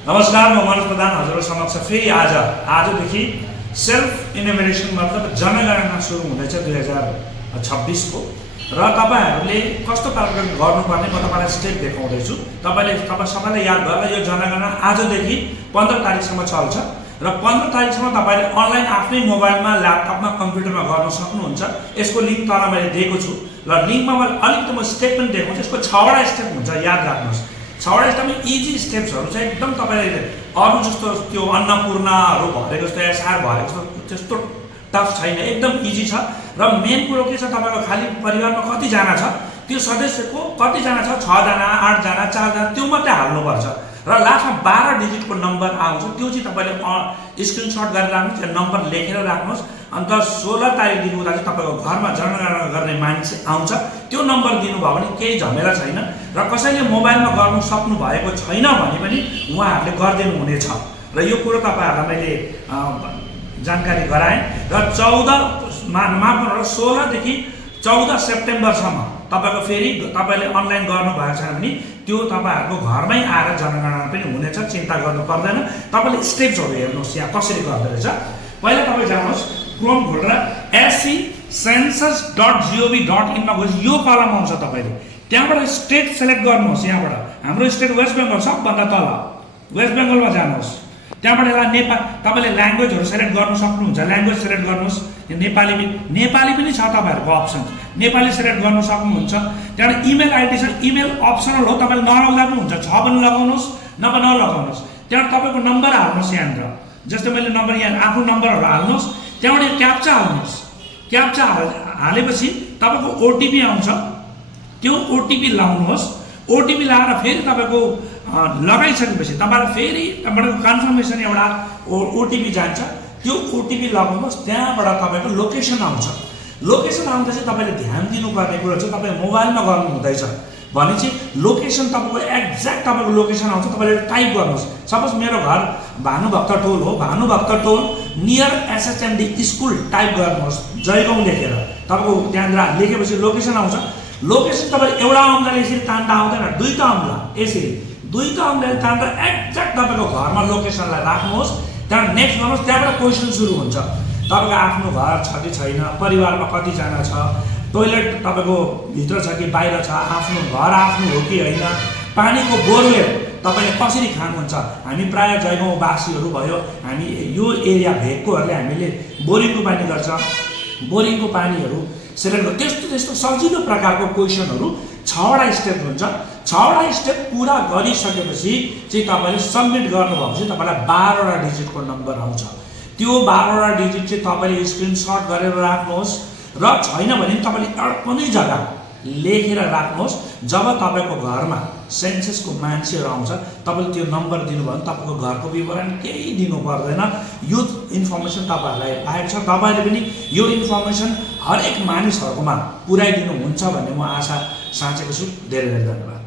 नमस्कार, म मनोज प्रधान हजुरहरु समक्ष फेरि आजदेखि सेल्फ इन्युमरेसन मतलब जनगणना सुरु हुँदैछ 2026 को र तपाईहरुले कस्तो प्रकारले गर्नुपर्ने म तपाईलाई स्टेप देखाउँदैछु। तपाई सबैलाई याद भयो यो जनगणना आजदेखि 15 तारिखसम्म चल्छ र 15 तारिखसम्म तपाईले अनलाइन आफ्नै मोबाइलमा ल्यापटपमा कम्प्युटरमा गर्न सक्नुहुन्छ। यसको लिंक तल मैले दिएको छु र लिंकमा मैले अलिकति म स्टेप पनि देखाउँछु। यसको 6 वटा स्टेप हुन्छ, याद राख्नुस्। 6 वटा एकदमै इजी स्टेप्सहरु चाहिँ एकदम तपाईले अरु जस्तो त्यो अन्नपूर्णहरु भरेको जस्तो एसआर भरेको जस्तो त्यस्तो टफ छैन, एकदम इजी छ। र मेन कुरो के छ, तपाईको खाली परिवारमा कति जना छ त्यो सदस्यको कति जना छ, 6 जना 8 जना 4 जना त्यो मात्रै हाल्नु पर्छ र लास्टमा 12 डिजिटको नम्बर आउँछ। त्यो चाहिँ तपाईले स्क्रिनशट गरेर राख्नुस्, त्यो नम्बर लेखेर राख्नुस्। अन्त 16 तारिखदेखि उता चाहिँ तपाईको घरमा जनगणना गर्ने मान्छे आउँछ, त्यो नम्बर दिनुभयो भने केही झमेला छैन। र कसैले मोबाइलमा गर्न सक्नु भएको छैन भने पनि उहाँहरूले गरिदिनु हुनेछ र यो कुरो तपाईहरुलाई मैले जानकारी गराएँ। र 16 देखि 14 सेप्टेम्बरसम्म तपाईको फेरि तपाईले अनलाइन गर्नु भएको छ भने त्यो तपाईहरुको घरमै आएर जनगणना पनि हुनेछ, चिन्ता गर्नु पर्दैन। तपाईले स्टेप्सहरु हेर्नुस् यहाँ कसरी गर्दै रहेछ। पहिला तपाई जानुहोस् क्रोम खोलेर sccensus.gov.in मा गएपछि यो कलम आउँछ, तपाईले त्यहाँबाट स्टेट सेलेक्ट गर्नुहोस्। यहाँबाट हाम्रो स्टेट वेस्ट बेंगल सबभन्दा तल वेस्ट बेंगलमा जानुहोस्। त्यहाँबाट यसलाई नेपाल तपाईले ल्याङ्ग्वेजहरु सेलेक्ट गर्न सक्नुहुन्छ, ल्याङ्ग्वेज सेलेक्ट गर्नुहोस्। नेपाली पनि छ तपाईहरुको अप्सन, नेपाली सेलेक्ट गर्न सक्नुहुन्छ। त्यहाँबाट इमेल आइडी छ, इमेल अप्सनल हो, तपाईले नलगाउँदा पनि हुन्छ, छ पनि लगाउनुहोस् नभए नलगाउनुहोस्। त्यहाँबाट तपाईको नम्बर हाल्नुहोस् यहाँतिर, जस्तै मैले नम्बर यहाँ आफ्नो नम्बरहरु हाल्नुहोस्। त्यहाँबाट क्याप्चा हाल्नुहोस्, क्याप्चा हालेपछि तपाईको ओटीपी आउँछ, त्यो ओटीपी लाउनुहोस्। ओटीपी लाएर फेरि तपाईको लगाइसकेपछि तपाईलाई फेरि तपाईको कन्फर्मेसन एउटा ओटीपी जान्छ, त्यो ओटीपी लगाउनुहोस्। त्यहाँबाट तपाईको लोकेसन आउँछ, लोकेसन आउँदा चाहिँ तपाईले ध्यान दिनुपर्ने कुरा चाहिँ तपाई मोबाइलमा गर्नु हुँदैछ भने चाहिँ लोकेसन तपाईको एक्ज्याक्ट तपाईको लोकेसन आउँछ, तपाईले टाइप गर्नुहोस्। सपोज मेरो घर भानुभक्त टोल हो, भानुभक्त टोल नियर एसएचएमडी स्कुल टाइप गर्नुहोस्, जयगाउँ लेखेर तपाईको त्यहाँनिर लेखेपछि लोकेसन आउँछ। लोकेसन तपाईले एउटा अङ्गले यसरी तान्दा आउँदैन, दुईटा अङ्गला यसरी दुईटा अङ्गले तान्दा एक्ज्याक्ट तपाईको घरमा लोकेसनलाई राख्नुहोस्। त्यहाँबाट नेक्स्ट गर्नुहोस्। त्यहाँबाट क्वेसन सुरु हुन्छ, तपाईको आफ्नो घर छ कि छैन, परिवारमा कति जना छ, टोइलेट तपाईको भित्र छ कि बाहिर छ, आफ्नो घर आफ्नो हो कि होइन, पानीको बोरवेल तपाईले कसरी खानुहुन्छ। हामी प्राय जयगाउँ वासीहरु भयो, हामी यो एरिया भेककोहरुले हामीले बोरिङको पानी गर्छ, बोरिङको पानीहरु सेलेक्ट गर्छ। त्यस्तो सजिलो प्रकारको क्वेसनहरु 6 वटा स्टेप हुन्छ। 6 वटा स्टेप पूरा गरिसकेपछि चाहिँ तपाईले सबमिट गर्नुभएपछि तपाईलाई 12 वटा डिजिटको नम्बर आउँछ। त्यो 12 वटा डिजिट चाहिँ तपाईले स्क्रिनशट गरेर राख्नुहोस् र छैन भने तपाईले कुनै जग्गा लेखेर राख्नुहोस्। जब तपाईको घरमा सेन्ससको मान्छेहरु आउँछ तपाईले त्यो नम्बर दिनुभयो भने तपाईको घरको विवरण केही दिनु पर्दैन। यो इन्फर्मेसन तपाईहरुलाई आएको छ, तपाईले पनि यो इन्फर्मेसन हरेक मानिसहरुकोमा पुर्याइदिनु हुन्छ भन्ने म आशा साँचेको छु। धेरै धेरै धन्यवाद।